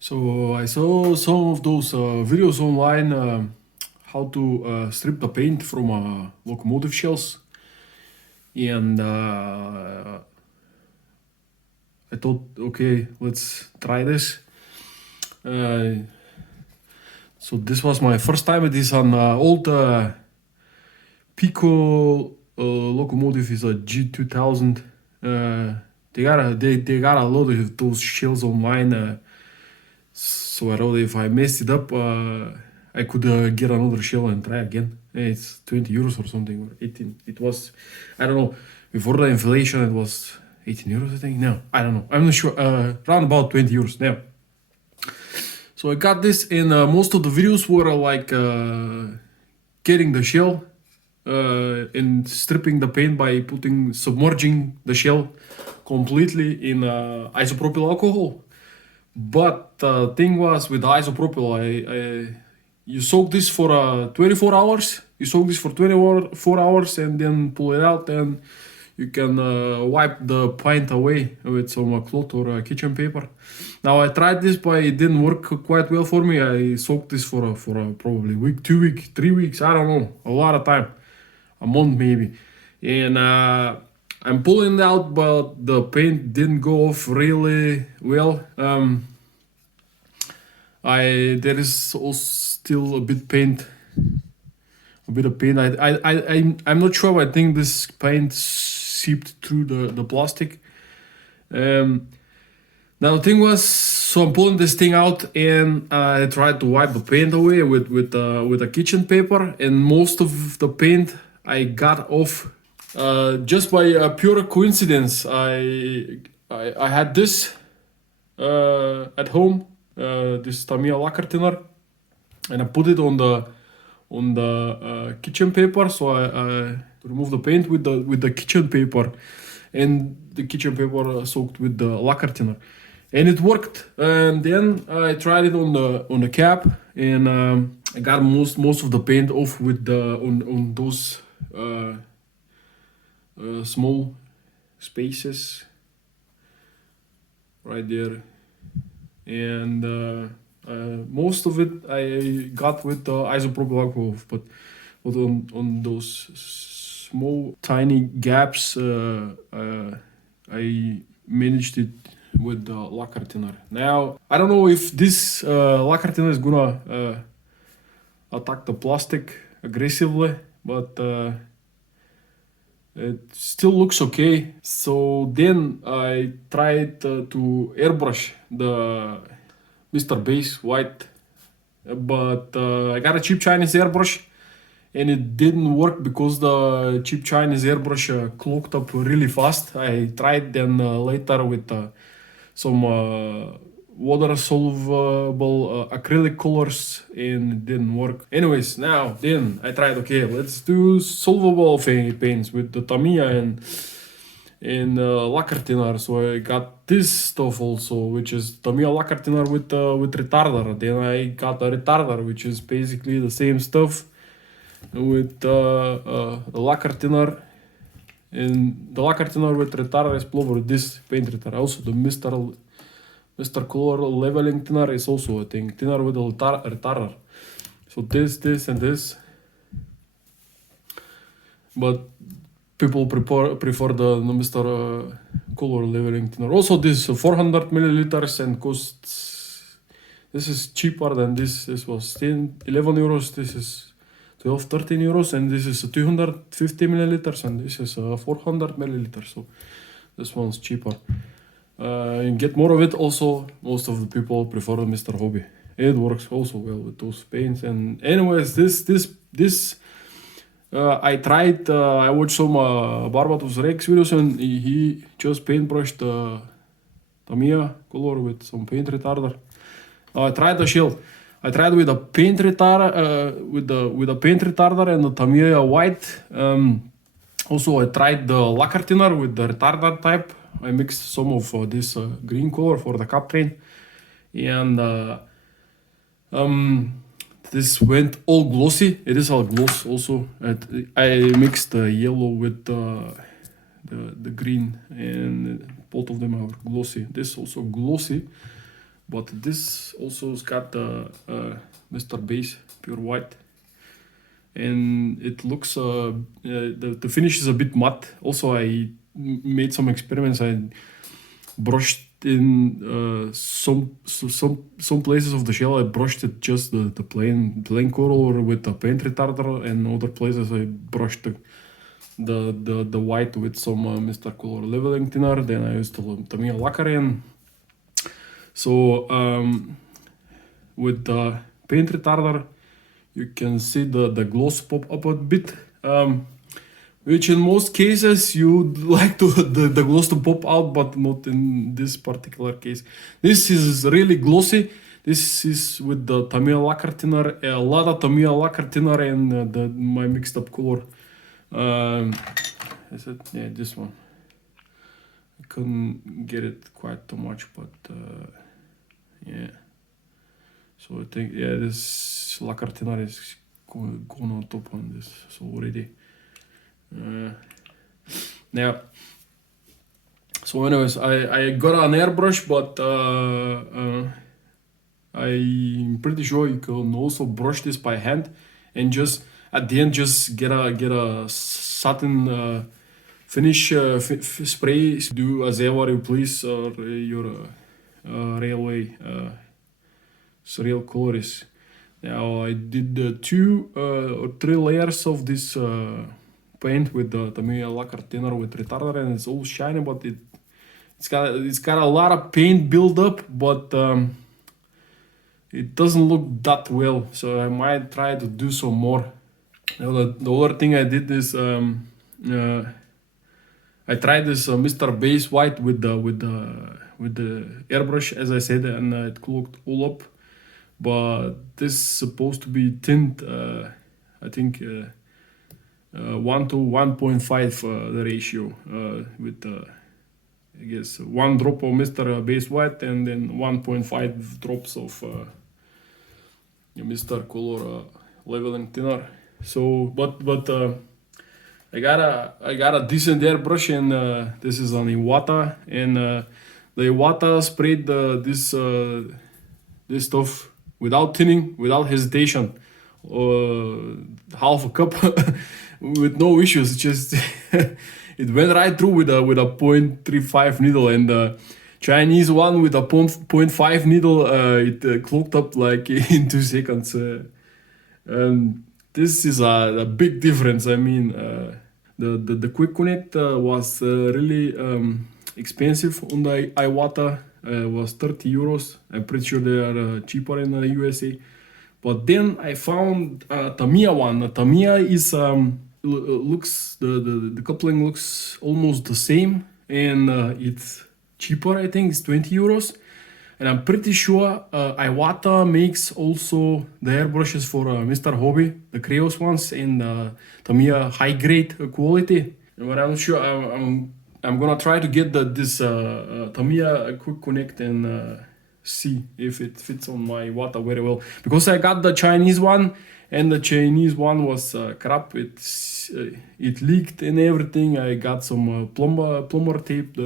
So I saw some of those videos online how to strip the paint from locomotive shells, and I thought, okay, let's try this. So this was my first time. It is an old Pico locomotive. Is a G2000. They got a lot of those shells online. So I thought if I messed it up, I could get another shell and try again. It's 20 euros or something, or 18. It was, I don't know, before the inflation it was 18 euros, I think. No, I don't know. I'm not sure. Around about 20 euros now. So I got this, and most of the videos were like getting the shell and stripping the paint by submerging the shell completely in isopropyl alcohol. But the thing was with isopropyl, you soak this for 24 hours. You soak this for 24 hours and then pull it out, and you can wipe the paint away with some cloth or kitchen paper. Now I tried this, but it didn't work quite well for me. I soaked this for probably week, 2 weeks, 3 weeks. I don't know, a lot of time, a month maybe, and I'm pulling it out, but the paint didn't go off really well. There is also still a bit of paint. I'm not sure. I think this paint seeped through the plastic. Now the thing was, so I'm pulling this thing out, and I tried to wipe the paint away with a kitchen paper, and most of the paint I got off. Just by pure coincidence, I had this at home, this Tamiya lacquer thinner, and I put it on the kitchen paper. So I to remove the paint with the kitchen paper, and the kitchen paper soaked with the lacquer thinner, and it worked. And then I tried it on the cap, and I got most of the paint off with on those small spaces right there, and most of it I got with the isopropyl alcohol, but on those small tiny gaps I managed it with the lacquer thinner. Now I don't know if this lacquer thinner is gonna attack the plastic aggressively, but it still looks okay. So then I tried to airbrush the Mr. Base white, but I got a cheap Chinese airbrush, and it didn't work because the cheap Chinese airbrush clogged up really fast. I tried then later with some water soluble acrylic colors, and it didn't work. Anyways, now then I tried, okay, let's do solvable paints with the Tamiya and lacquer thinner. So I got this stuff also, which is Tamiya lacquer thinner with retarder. Then I got a retarder, which is basically the same stuff with the lacquer thinner. And the lacquer thinner with retarder is over this paint retarder. Also the Mr. Color leveling thinner is also a thing. Thinner with a retarder. So this and this. But people prefer the Mr. Color leveling thinner. Also this 400 milliliters and costs. This is cheaper than this. This was 11 euros. This is 13 euros, and this is 250 milliliters, and this is 400 milliliters. So this one's cheaper. You get more of it. Also, most of the people prefer Mr. Hobby. It works also well with those paints. And anyways, this I tried. I watched some Barbatos Rex videos, and he just paintbrushed the Tamiya color with some paint retarder. I tried the shell. I tried with a paint retarder, with a paint retarder and the Tamiya white. Also, I tried the lacquer thinner with the retarder type. I mixed some of this green color for the cap train, and this went all glossy. It is all gloss also. I mixed the yellow with the green, and both of them are glossy. This also glossy, But this also has got the Mr. Base pure white, and it looks the finish is a bit matte. Also, I made some experiments. I brushed in some places of the shell. I brushed it just the plain color with the paint retarder, and other places I brushed the white with some Mr. Color leveling thinner. Then I used the Tamiya lacquer in. So with the paint retarder, you can see the gloss pop up a bit, which in most cases you'd like the gloss to pop out, but not in this particular case. This is really glossy. This is with the Tamiya lacquer thinner, a lot of Tamiya lacquer thinner, and my mixed up color. Is it? Yeah, this one. I couldn't get it quite too much, but yeah. So I think, yeah, this lacquer thinner is going on top on this. So already. Yeah. So anyways, I got an airbrush, but I'm pretty sure you can also brush this by hand, and just at the end just get a satin finish spray. Do as ever you please, or your railway real colors. Now I did 2 or 3 layers of this paint with the Tamiya lacquer thinner with retarder, and it's all shiny, but it's got a lot of paint build up, but it doesn't look that well. So I might try to do some more. Now the other thing I did is I tried this Mr. Base White with the airbrush, as I said, and it clogged all up. But this is supposed to be tint, I think 1 to 1.5 the ratio, with I guess 1 drop of Mr. Base White and then 1.5 drops of Mr. Color leveling thinner. So, but I got a decent airbrush, and this is an Iwata, and the Iwata sprayed this stuff without thinning, without hesitation, half a cup with no issues. Just it went right through with a 0.35 needle, and the Chinese one with a 0.5 needle, it clogged up like in 2 seconds. This is a big difference. I mean, the quick connect was really expensive on the Iwata. Was 30 euros. I'm pretty sure they are cheaper in the USA. But then I found Tamiya one. Tamiya is looks the coupling looks almost the same, and it's cheaper. I think it's 20 euros. And I'm pretty sure Iwata makes also the airbrushes for Mr. Hobby, the Creos ones, and Tamiya high grade quality. But I'm sure I'm gonna try to get this Tamiya quick connect and see if it fits on my Iwata very well, because I got the Chinese one, and the Chinese one was crap. It leaked and everything. I got some plumber tape.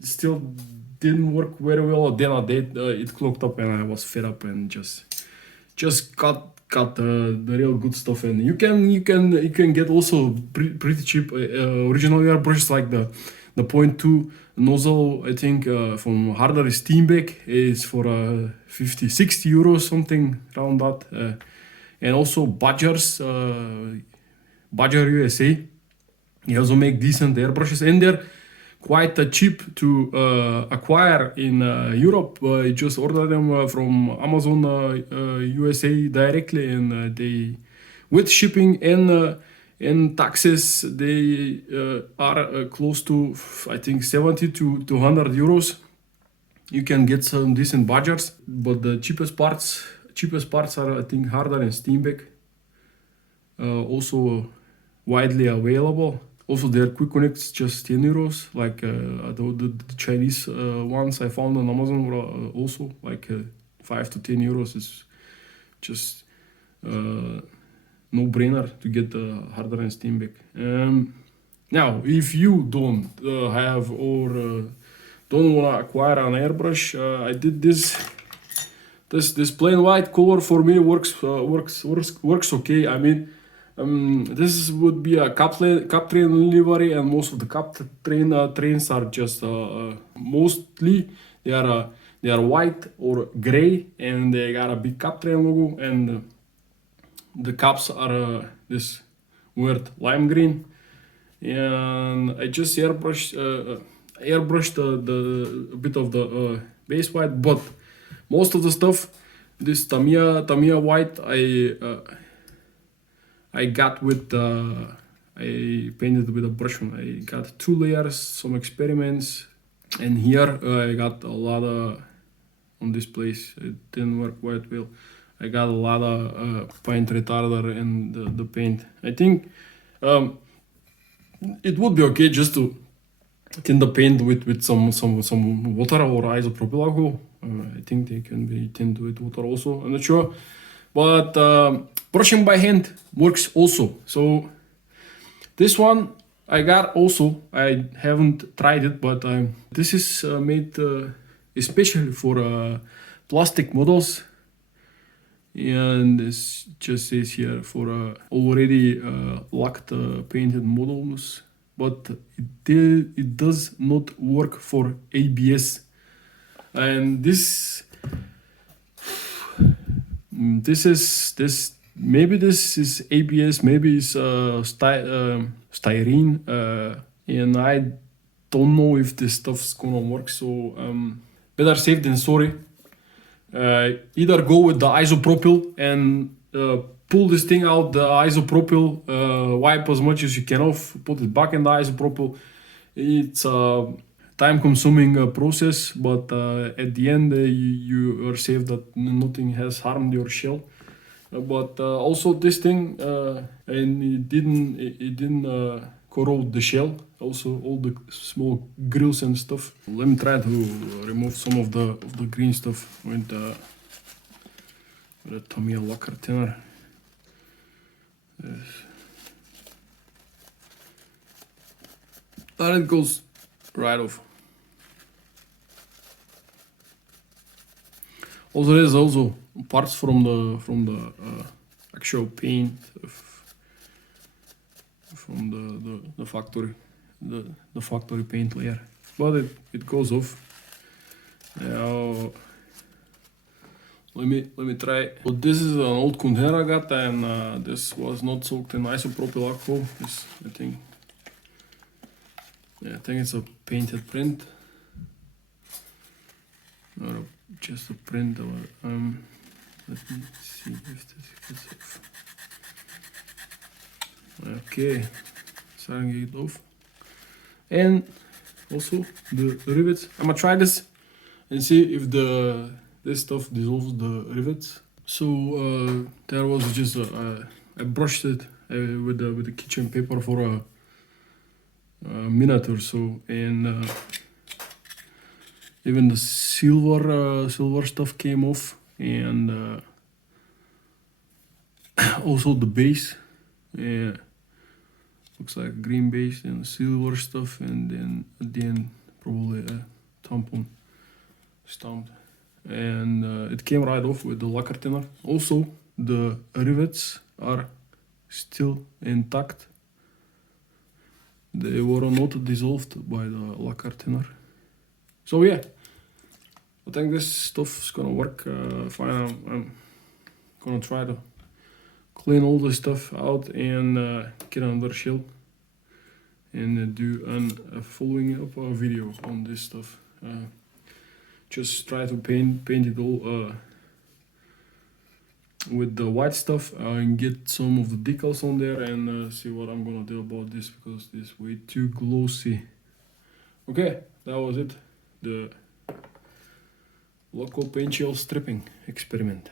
Still didn't work very well. Then it clogged up, and I was fed up and just got the real good stuff. And you can get also pretty cheap original airbrushes, like the 0.2 nozzle. I think from Harder Steenbeck is for 50-60 euros, something around that. And also Badger USA, they also make decent airbrushes, and they're quite cheap to acquire in Europe. I just ordered them from Amazon USA directly, and they, with shipping and taxes, they are close to, I think, 70 to 100 euros. You can get some decent Badgers, but the cheapest parts are, I think, Harder and Steenbeck. Also widely available. Also, their quick connects just 10 euros. Like the Chinese ones I found on Amazon were also like 5 to 10 euros. Is just no brainer to get the Harder and Steenbeck. Now, if you don't have or don't wanna acquire an airbrush, I did this plain white color for me works okay. I mean, this would be a cap train livery, and most of the trains are just mostly they are white or gray, and they got a big cap train logo, and the caps are this weird lime green. And I just airbrushed the a bit of the base white, but most of the stuff, this Tamiya white, I got with I painted with a brush. I got 2 layers, some experiments, and here I got a lot of, on this place it didn't work quite well. I got a lot of paint retarder in the paint. I think it would be okay just to tint the paint with some water or isopropyl alcohol. I think they can be tinted with water also. I'm not sure, but brushing by hand works also. So this one I got also. I haven't tried it, but this is made especially for plastic models. And this just says here for already locked painted models, but it does not work for ABS. And maybe this is ABS, maybe it's styrene, and I don't know if this stuff's gonna work. So better safe than sorry. Either go with the isopropyl and pull this thing out the isopropyl, wipe as much as you can off, put it back in the isopropyl. It's a time-consuming process, but at the end you are safe that nothing has harmed your shell. But also this thing, and it didn't corrode the shell. Also all the small grills and stuff. Let me try to remove some of the green stuff with the Tamiya lacquer thinner. But it goes right off. Also, there's also parts from the actual paint from the factory, the factory paint layer, but it goes off. Now let me try. So this is an old container I got, and this was not soaked in isopropyl alcohol. This I think it's a painted print, or just a print. Or let me see if this gets off. Okay, starting to get off. And also the rivets. I'm gonna try this and see if this stuff dissolves the rivets. So there was just I brushed it with the kitchen paper for a minute or so, and even the silver stuff came off, and also the base. Yeah, looks like a green base and silver stuff, and then at the end probably a tampon stamped, and it came right off with the lacquer thinner. Also the rivets are still intact. They were not dissolved by the lacquer thinner. So yeah, I think this stuff is gonna work fine. I'm gonna try to clean all this stuff out and get another shell and do a following up video on this stuff. Just try to paint it all with the white stuff and get some of the decals on there, and see what I'm gonna do about this, because this is way too glossy. Okay, that was it. The Loco paint shell stripping experiment.